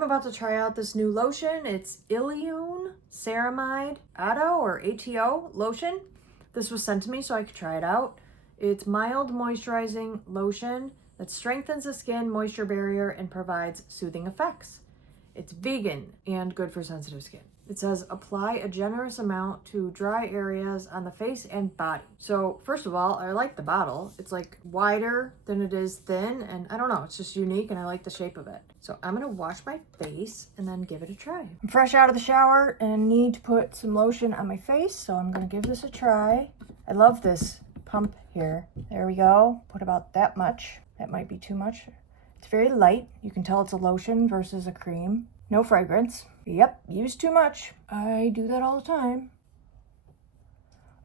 I'm about to try out this new lotion. It's Illiyoon Ceramide Ato Lotion. This was sent to me so I could try it out. It's mild moisturizing lotion that strengthens the skin moisture barrier and provides soothing effects. It's vegan and good for sensitive skin. It says apply a generous amount to dry areas on the face and body. So first of all, I like the bottle. It's like wider than it is thin, and I don't know, it's just unique and I like the shape of it. So I'm gonna wash my face and then give it a try. I'm fresh out of the shower and need to put some lotion on my face, so I'm gonna give this a try. I love this pump here. There we go. Put about that much. That might be too much. It's very light. You can tell it's a lotion versus a cream. No fragrance. Yep, use too much. I do that all the time.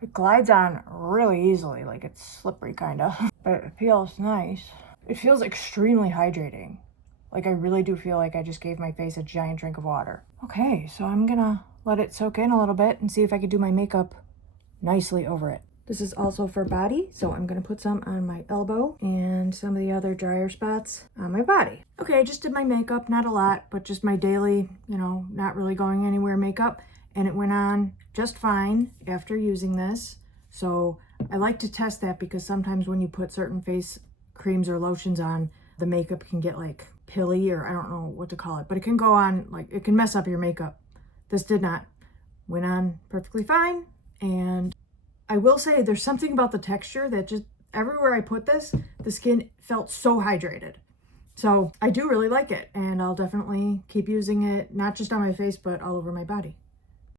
It glides on really easily, like it's slippery kind of, but it feels nice. It feels extremely hydrating. Like I really do feel like I just gave my face a giant drink of water. Okay, so I'm gonna let it soak in a little bit and see if I could do my makeup nicely over it. This is also for body, so I'm gonna put some on my elbow and some of the other drier spots on my body. Okay, I just did my makeup, not a lot, but just my daily, not really going anywhere makeup, and it went on just fine after using this. So I like to test that because sometimes when you put certain face creams or lotions on, the makeup can get like pilly, or I don't know what to call it, but it can go on, like it can mess up your makeup. This did not. Went on perfectly fine, and I will say there's something about the texture that just everywhere I put this, the skin felt so hydrated. So I do really like it, and I'll definitely keep using it, not just on my face, but all over my body.